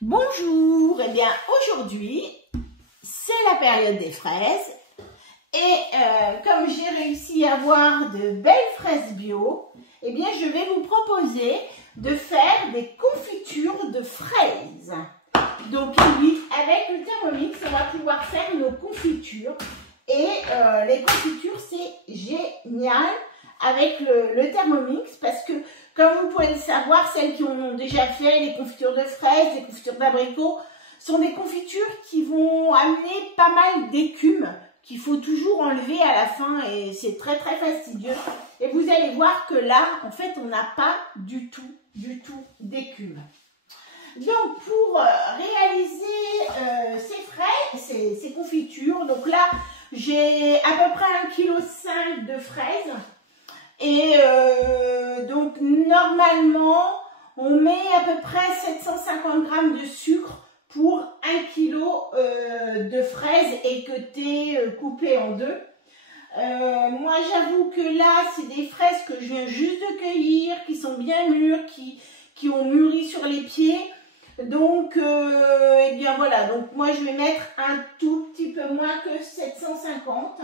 Bonjour, eh bien aujourd'hui c'est la période des fraises et comme j'ai réussi à avoir de belles fraises bio, eh bien je vais vous proposer de faire des confitures de fraises. Donc oui, avec le Thermomix on va pouvoir faire nos confitures et les confitures c'est génial avec le Thermomix parce que comme vous pouvez le savoir, celles qui ont déjà fait les confitures de fraises, les confitures d'abricots, sont des confitures qui vont amener pas mal d'écume qu'il faut toujours enlever à la fin et c'est très fastidieux. Et vous allez voir que là, en fait, on n'a pas du tout d'écume. Donc pour réaliser ces confitures, donc là, j'ai à peu près 1,5 kg de fraises. Et donc normalement on met à peu près 750 g de sucre pour 1 kg de fraises équeutées, coupées en deux. Moi j'avoue que là c'est des fraises que je viens juste de cueillir, qui sont bien mûres, qui ont mûri sur les pieds. Donc et bien voilà, donc moi je vais mettre un tout petit peu moins que 750.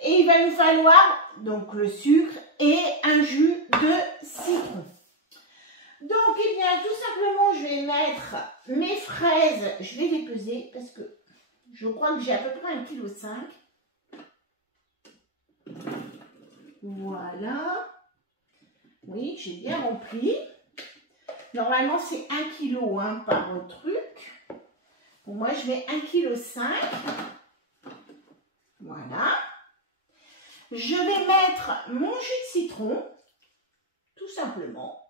Et il va nous falloir donc le sucre et un jus de citron. Donc, eh bien, tout simplement, je vais mettre mes fraises, je vais les peser parce que je crois que j'ai à peu près 1,5 kg. Voilà. Oui, j'ai bien rempli. Normalement, c'est 1 kg hein, par truc. Bon, moi, je mets 1,5 kg. Voilà. Je vais mettre mon jus de citron, tout simplement.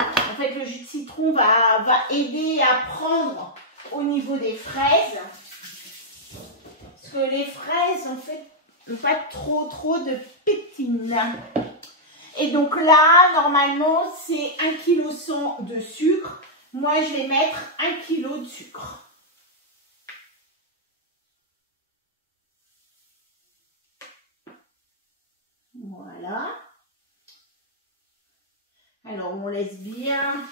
En fait, le jus de citron va aider à prendre au niveau des fraises. Parce que les fraises, en fait, n'ont pas trop de pétine. Et donc là, normalement, c'est 1,1 kg de sucre. Moi, je vais mettre 1 kg de sucre. Voilà. Alors, on laisse bien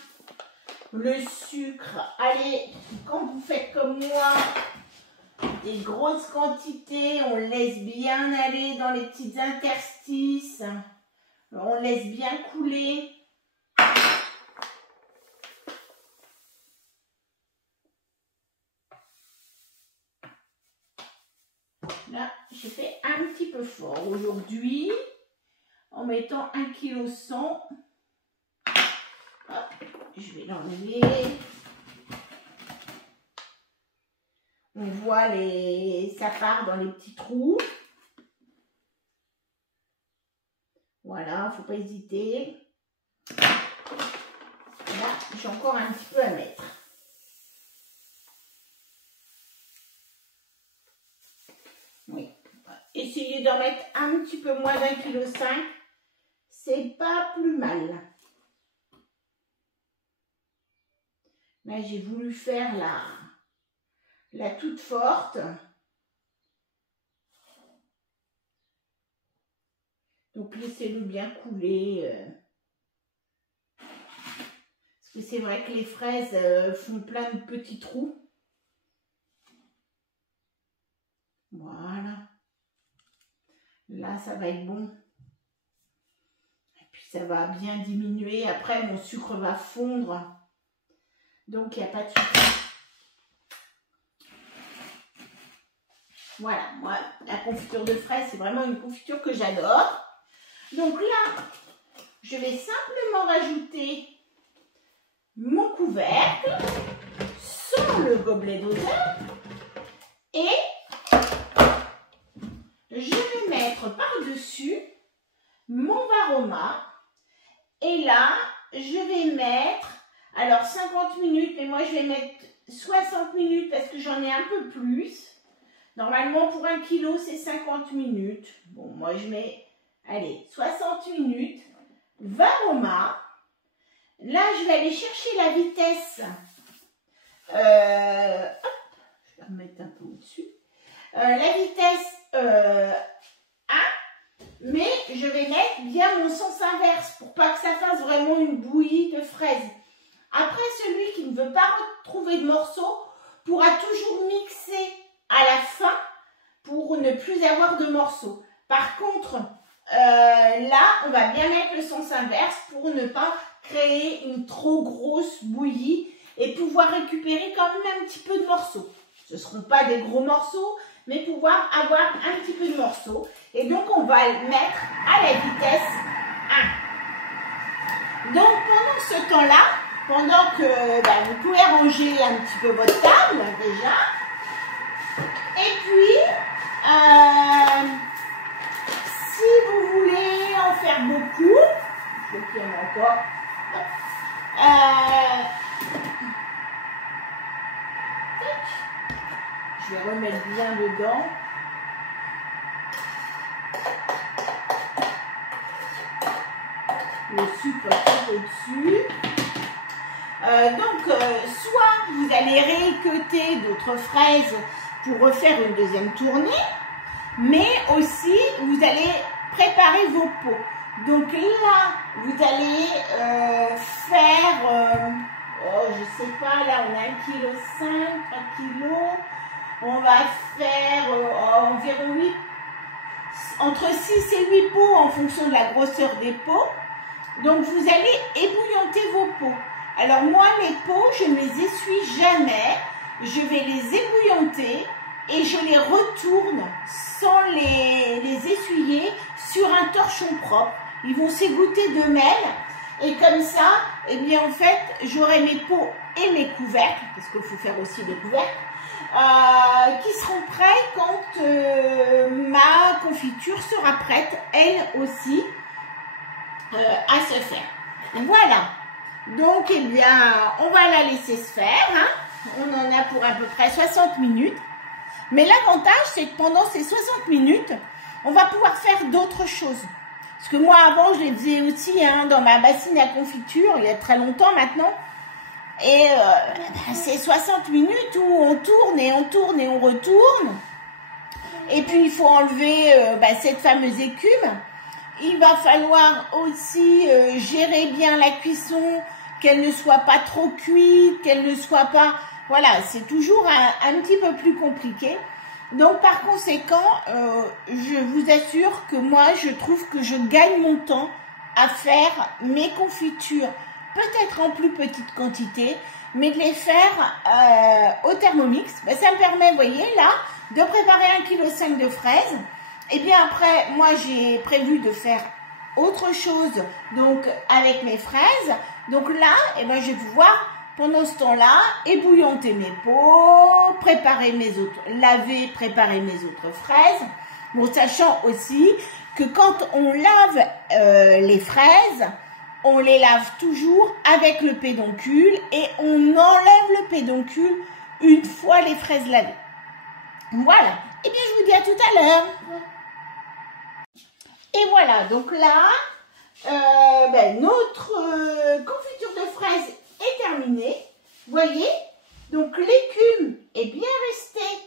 le sucre aller. Quand vous faites comme moi, des grosses quantités, on laisse bien aller dans les petites interstices. On laisse bien couler. Là, j'ai fait un petit peu fort aujourd'hui. En mettant 1,1 kg. Je vais l'enlever. On voit ça part dans les petits trous. Voilà, faut pas hésiter. Là, j'ai encore un petit peu à mettre. Oui. Essayez d'en mettre un petit peu moins d'1,5 kg. C'est pas plus mal. Là, j'ai voulu faire la toute forte. Donc, laissez-le bien couler. Parce que c'est vrai que les fraises font plein de petits trous. Voilà. Là, ça va être bon. Ça va bien diminuer. Après, mon sucre va fondre. Donc, il n'y a pas de souci. Voilà, moi, la confiture de fraises, c'est vraiment une confiture que j'adore. Donc là, je vais simplement rajouter mon couvercle sur le gobelet doseur. Et je vais mettre par-dessus mon Varoma. Et là, je vais mettre, alors 50 minutes, mais moi je vais mettre 60 minutes parce que j'en ai un peu plus. Normalement, pour 1 kg, c'est 50 minutes. Bon, moi je mets, allez, 60 minutes. Varoma. Là, je vais aller chercher la vitesse. Hop, je vais remettre un peu au-dessus. La vitesse 1. Mais je vais mettre bien mon sens inverse pour pas que ça fasse vraiment une bouillie de fraises. Après, celui qui ne veut pas retrouver de morceaux, pourra toujours mixer à la fin pour ne plus avoir de morceaux. Par contre, là, on va bien mettre le sens inverse pour ne pas créer une trop grosse bouillie et pouvoir récupérer quand même un petit peu de morceaux. Ce ne seront pas des gros morceaux, mais pouvoir avoir un petit peu de morceaux. Et donc, on va le mettre à la vitesse 1. Donc, pendant ce temps-là, pendant que vous pouvez ranger un petit peu votre table déjà, et puis, si vous voulez en faire beaucoup, je vais tirer encore, je vais remettre bien dedans. Le sucre tout au-dessus. Soit vous allez rééqueuter d'autres fraises pour refaire une deuxième tournée, mais aussi vous allez préparer vos pots. Donc là, vous allez faire, je sais pas, là on a 1,5 kg, 3 kg, on va faire environ 8, entre 6 et 8 pots en fonction de la grosseur des pots. Donc vous allez ébouillanter vos pots. Alors moi, mes pots, je ne les essuie jamais. Je vais les ébouillanter et je les retourne sans les essuyer sur un torchon propre. Ils vont s'égoutter de mêle et comme ça, eh bien en fait, j'aurai mes pots et mes couvercles, parce qu'il faut faire aussi des couvercles, qui seront prêts quand ma confiture sera prête, elle aussi, à se faire. Voilà. Donc, eh bien, on va la laisser se faire. Hein. On en a pour à peu près 60 minutes. Mais l'avantage, c'est que pendant ces 60 minutes, on va pouvoir faire d'autres choses. Parce que moi, avant, je les faisais aussi dans ma bassine à confiture, il y a très longtemps maintenant. Et c'est 60 minutes où on tourne et on tourne et on retourne. Et puis, il faut enlever cette fameuse écume. Il va falloir aussi gérer bien la cuisson, qu'elle ne soit pas trop cuite, qu'elle ne soit pas... Voilà, c'est toujours un petit peu plus compliqué. Donc, par conséquent, je vous assure que moi, je trouve que je gagne mon temps à faire mes confitures, peut-être en plus petite quantité, mais de les faire au Thermomix. Ça me permet, vous voyez, là, de préparer 1,5 kg de fraises. Et bien après, moi, j'ai prévu de faire autre chose, donc avec mes fraises. Donc là, je vais pouvoir, pendant ce temps-là, ébouillanter mes pots, préparer laver, préparer mes autres fraises. Bon, sachant aussi que quand on lave les fraises, on les lave toujours avec le pédoncule et on enlève le pédoncule une fois les fraises lavées. Voilà. Et bien, je vous dis à tout à l'heure. Et voilà, donc là, notre confiture de fraises est terminée. Vous voyez, donc l'écume est bien restée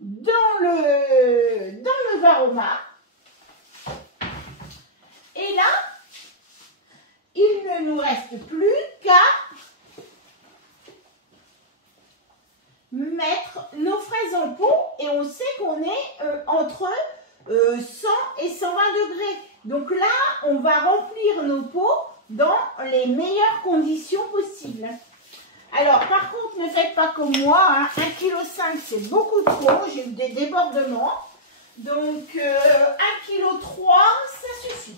dans le varoma. Et là, il ne nous reste plus qu'à mettre nos fraises en pot. Et on sait qu'on est entre 100 et 120 degrés. Donc là, on va remplir nos pots dans les meilleures conditions possibles. Alors, par contre, ne faites pas comme moi. 1,5 kg, c'est beaucoup trop. J'ai eu des débordements. Donc, 1,3 kg, ça suffit.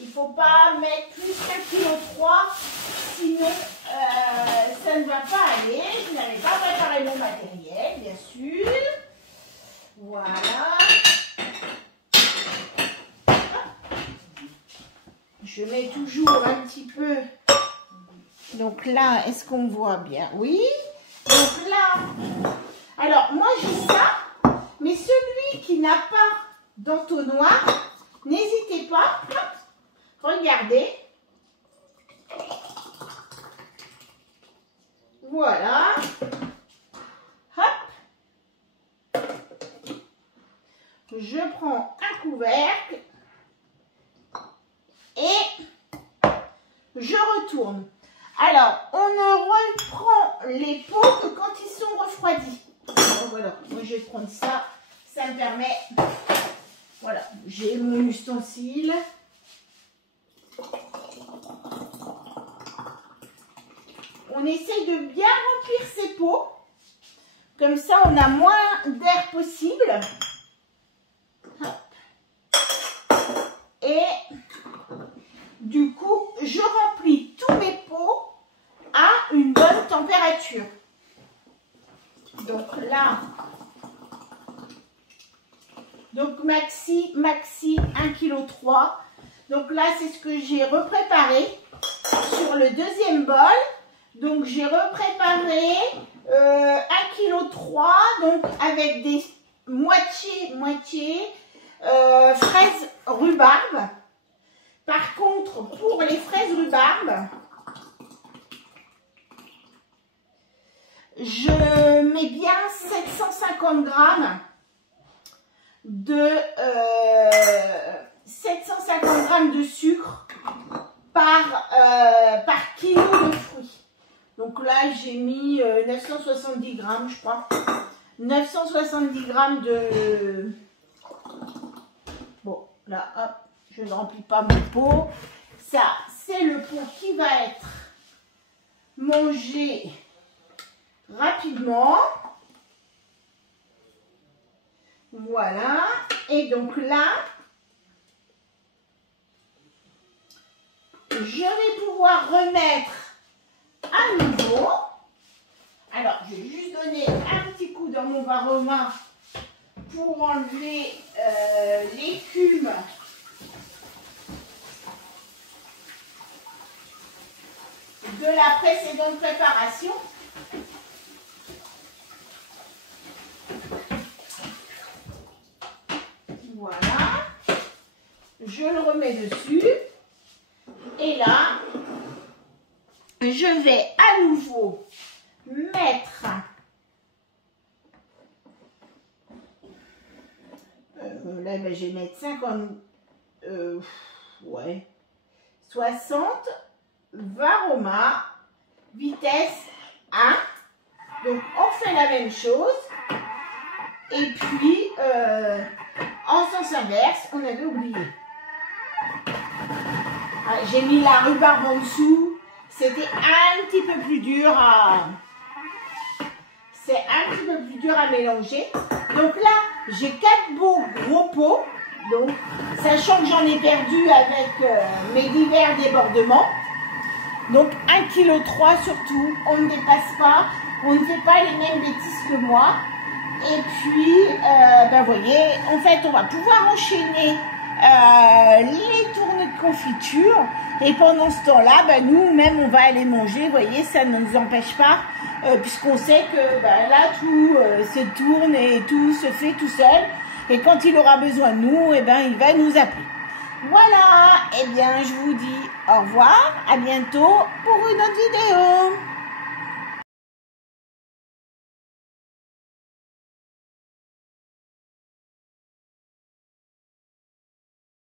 Il ne faut pas mettre plus qu'1,3 kg, sinon ça ne va pas aller. Je n'avais pas préparé mon matériel, bien sûr. Voilà. Je mets toujours un petit peu. Donc là, est-ce qu'on voit bien? Oui. Donc là, alors moi j'ai ça, mais celui qui n'a pas d'entonnoir, n'hésitez pas. Hop, regardez. Voilà. Hop. Je prends un couvercle. Et je retourne. Alors, on ne reprend les pots que quand ils sont refroidis. Alors, voilà, moi je vais prendre ça, ça me permet, voilà, j'ai mon ustensile. On essaye de bien remplir ces pots, comme ça on a moins d'air possible. Et du coup, je remplis tous mes pots à une bonne température. Donc là, donc maxi 1,3 kg. Donc là, c'est ce que j'ai repréparé sur le deuxième bol. Donc j'ai repréparé 1,3 kg, donc avec des moitié fraises rhubarbe. Par contre, pour les fraises rhubarbe, je mets bien 750 grammes de sucre par kilo de fruits. Donc là, j'ai mis 970 grammes, je crois. 970 grammes de... Bon, là, hop, je ne remplis pas mon pot. Ça, c'est le pot qui va être mangé rapidement. Voilà. Et donc là, je vais pouvoir remettre à nouveau. Alors, je vais juste donner un petit coup dans mon Varoma pour enlever l'écume de la précédente préparation. Voilà. Je le remets dessus. Et là, je vais à nouveau mettre là, ben, je vais mettre 50 60 Varoma vitesse 1. Donc on fait la même chose et puis en sens inverse, on avait oublié. J'ai mis la rhubarbe en dessous. C'était un petit peu plus dur à... C'est un petit peu plus dur à mélanger. Donc là, j'ai 4 beaux gros pots. Donc, sachant que j'en ai perdu avec mes divers débordements. Donc, 1,3 kg surtout. On ne dépasse pas. On ne fait pas les mêmes bêtises que moi. Et puis, ben voyez, en fait, on va pouvoir enchaîner les tournées de confiture. Et pendant ce temps-là, ben, nous-mêmes, on va aller manger. Vous voyez, ça ne nous empêche pas, puisqu'on sait que ben, là, tout se tourne et tout se fait tout seul. Et quand il aura besoin de nous, eh ben, il va nous appeler. Voilà, eh bien, je vous dis au revoir, à bientôt pour une autre vidéo.